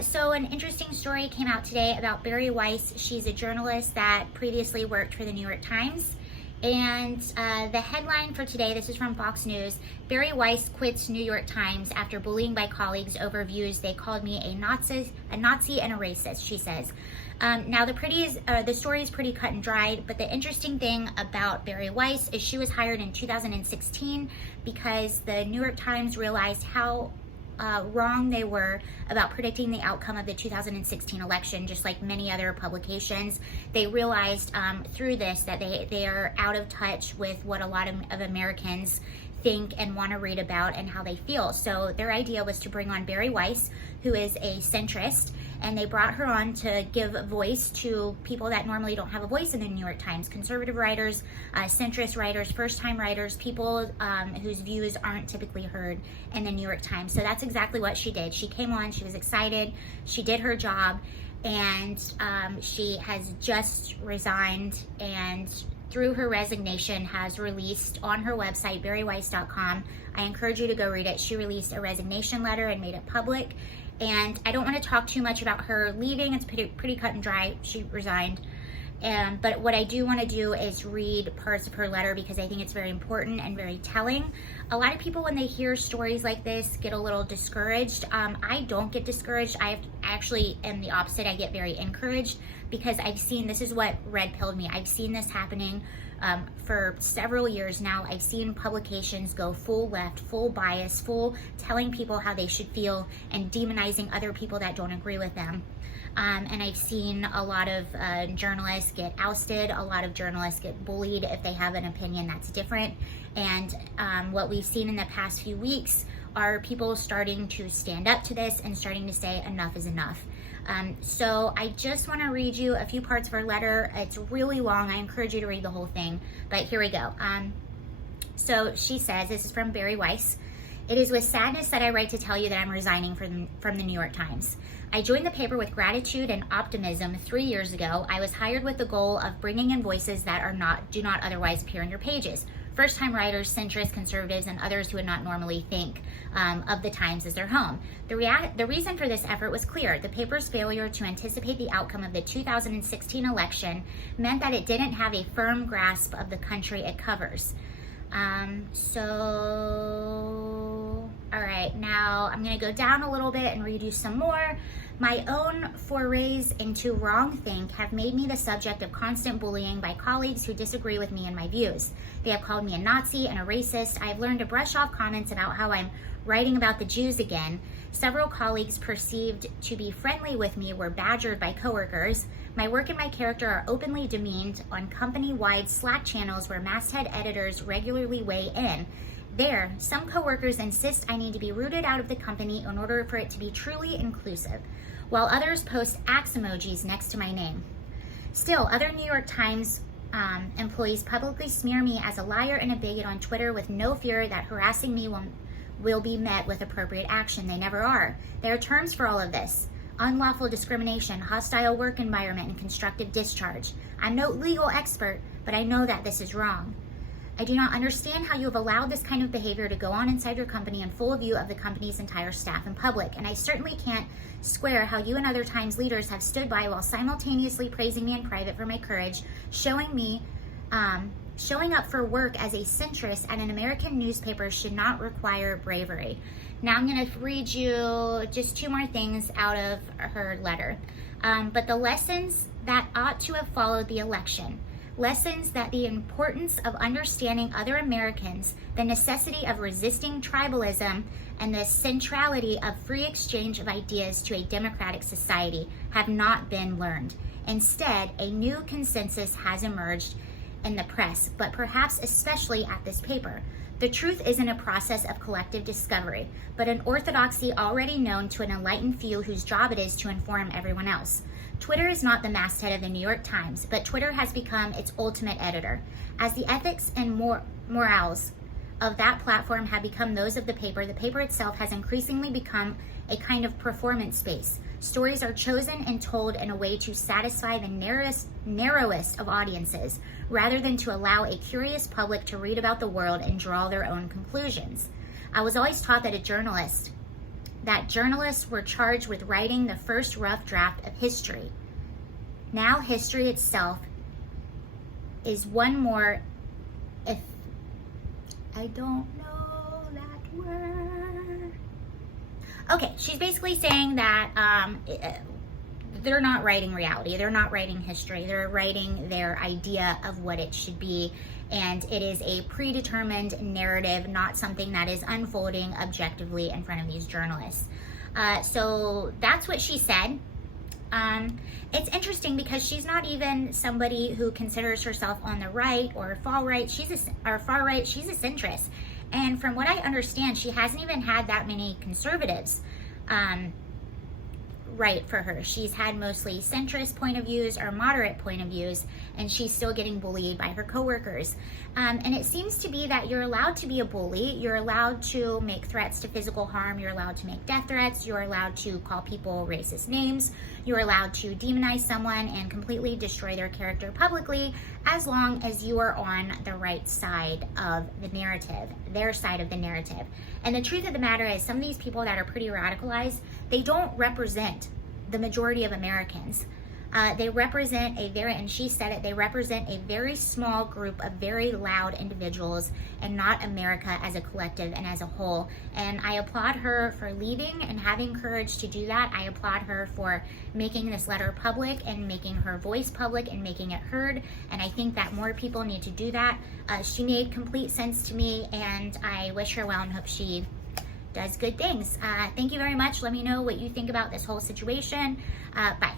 So an interesting story came out today about Bari Weiss. She's a journalist that previously worked for the New York Times. And the headline for today, this is from Fox News, Bari Weiss quits New York Times after bullying by colleagues over views. They called me a Nazi and a racist, she says. Now the story is pretty cut and dried, but the interesting thing about Bari Weiss is she was hired in 2016 because the New York Times realized how wrong they were about predicting the outcome of the 2016 election. Just like many other publications, they realized through this that they are out of touch with what a lot of Americans think and want to read about and how they feel. So their idea was to bring on Bari Weiss, who is a centrist, and they brought her on to give a voice to people that normally don't have a voice in the New York Times: conservative writers, centrist writers, first-time writers, people whose views aren't typically heard in the New York Times. So that's exactly what she did. She came on, she was excited, she did her job, and she has just resigned, and through her resignation has released on her website, bariweiss.com. I encourage you to go read it. She released a resignation letter and made it public. And I don't want to talk too much about her leaving. It's pretty cut and dry. She resigned. But what I do want to do is read parts of her letter because I think it's very important and very telling. A lot of people, when they hear stories like this, get a little discouraged. I don't get discouraged. I actually am the opposite. I get very encouraged because I've seen, this is what red pilled me. I've seen this happening for several years now. I've seen publications go full left, full bias, full telling people how they should feel and demonizing other people that don't agree with them. And I've seen a lot of journalists get ousted, a lot of journalists get bullied if they have an opinion that's different. And what we've seen in the past few weeks are people starting to stand up to this and starting to say enough is enough. So I just want to read you a few parts of her letter. It's really long. I encourage you to read the whole thing, but here we go. So she says, this is from Bari Weiss. It is with sadness that I write to tell you that I'm resigning from the New York Times. I joined the paper with gratitude and optimism 3 years ago. I was hired with the goal of bringing in voices that do not otherwise appear in your pages. First-time writers, centrists, conservatives, and others who would not normally think of the Times as their home. The reason for this effort was clear. The paper's failure to anticipate the outcome of the 2016 election meant that it didn't have a firm grasp of the country it covers. All right, now I'm going to go down a little bit and read you some more. My own forays into wrongthink have made me the subject of constant bullying by colleagues who disagree with me and my views. They have called me a Nazi and a racist. I have learned to brush off comments about how I'm writing about the Jews again. Several colleagues perceived to be friendly with me were badgered by coworkers. My work and my character are openly demeaned on company-wide Slack channels where masthead editors regularly weigh in. There, some coworkers insist I need to be rooted out of the company in order for it to be truly inclusive, while others post axe emojis next to my name. Still, other New York Times employees publicly smear me as a liar and a bigot on Twitter with no fear that harassing me will be met with appropriate action. They never are. There are terms for all of this: unlawful discrimination, hostile work environment, and constructive discharge. I'm no legal expert, but I know that this is wrong. I do not understand how you have allowed this kind of behavior to go on inside your company in full view of the company's entire staff and public, and I certainly can't square how you and other Times leaders have stood by while simultaneously praising me in private for my courage, showing up for work as a centrist at an American newspaper should not require bravery. Now I'm going to read you just two more things out of her letter. But the lessons that ought to have followed the election. Lessons that the importance of understanding other Americans, the necessity of resisting tribalism, and the centrality of free exchange of ideas to a democratic society have not been learned. Instead, a new consensus has emerged in the press, but perhaps especially at this paper. The truth isn't a process of collective discovery, but an orthodoxy already known to an enlightened few whose job it is to inform everyone else. Twitter is not the masthead of the New York Times, but Twitter has become its ultimate editor. As the ethics and morals of that platform have become those of the paper itself has increasingly become a kind of performance space. Stories are chosen and told in a way to satisfy the narrowest of audiences, rather than to allow a curious public to read about the world and draw their own conclusions. I was always taught that a journalist that journalists were charged with writing the first rough draft of history. Now history itself is one more, if I don't know that word. Okay, she's basically saying that they're not writing reality. They're not writing history. They're writing their idea of what it should be. And it is a predetermined narrative, not something that is unfolding objectively in front of these journalists. So that's what she said. It's interesting because she's not even somebody who considers herself on the right or far right. She's a centrist. And from what I understand, she hasn't even had that many conservatives right for her. She's had mostly centrist point of views or moderate point of views, and she's still getting bullied by her coworkers. And it seems to be that you're allowed to be a bully. You're allowed to make threats to physical harm. You're allowed to make death threats. You're allowed to call people racist names. You're allowed to demonize someone and completely destroy their character publicly, as long as you are on the right side of the narrative, their side of the narrative. And the truth of the matter is, some of these people that are pretty radicalized, they don't represent the majority of Americans. They represent and she said it, they represent a very small group of very loud individuals and not America as a collective and as a whole. And I applaud her for leaving and having courage to do that. I applaud her for making this letter public and making her voice public and making it heard. And I think that more people need to do that. She made complete sense to me, and I wish her well and hope she does good things. Thank you very much. Let me know what you think about this whole situation. Bye.